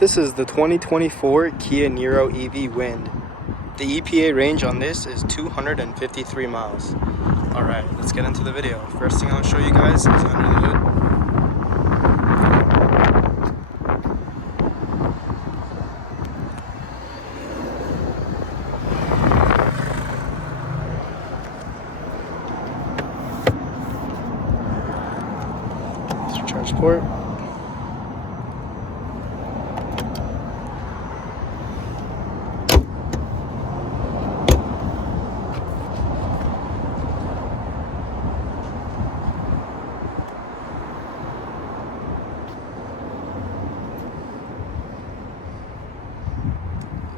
This is the 2024 Kia Niro EV Wind. The EPA range on this is 253 miles. Alright, let's get into the video. First thing I'll show you guys is under the hood. It's your charge port.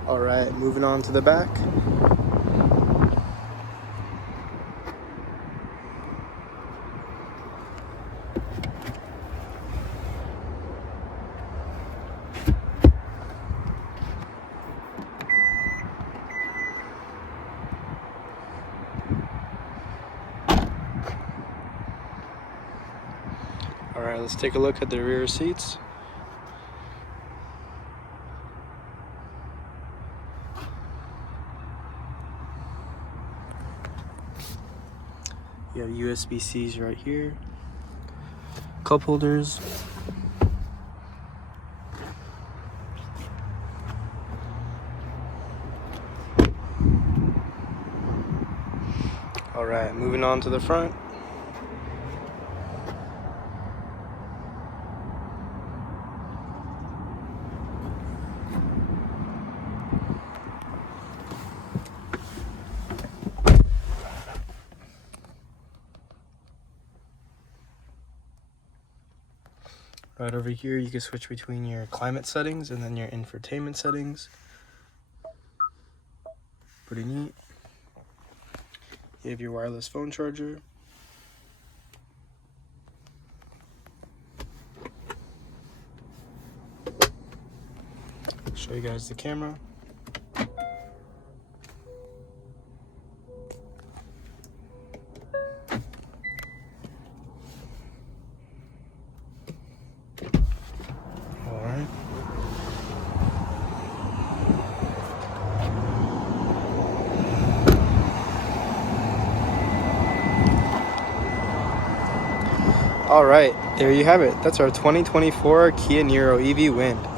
Alright, moving on to the back. Alright, let's take a look at the rear seats. You have USB-Cs right here, cup holders, alright, moving on to the front. Right over here, you can switch between your climate settings and then your infotainment settings. Pretty neat. You have your wireless phone charger. Show you guys the camera. Alright, there you have it. That's our 2024 Kia Niro EV Wind.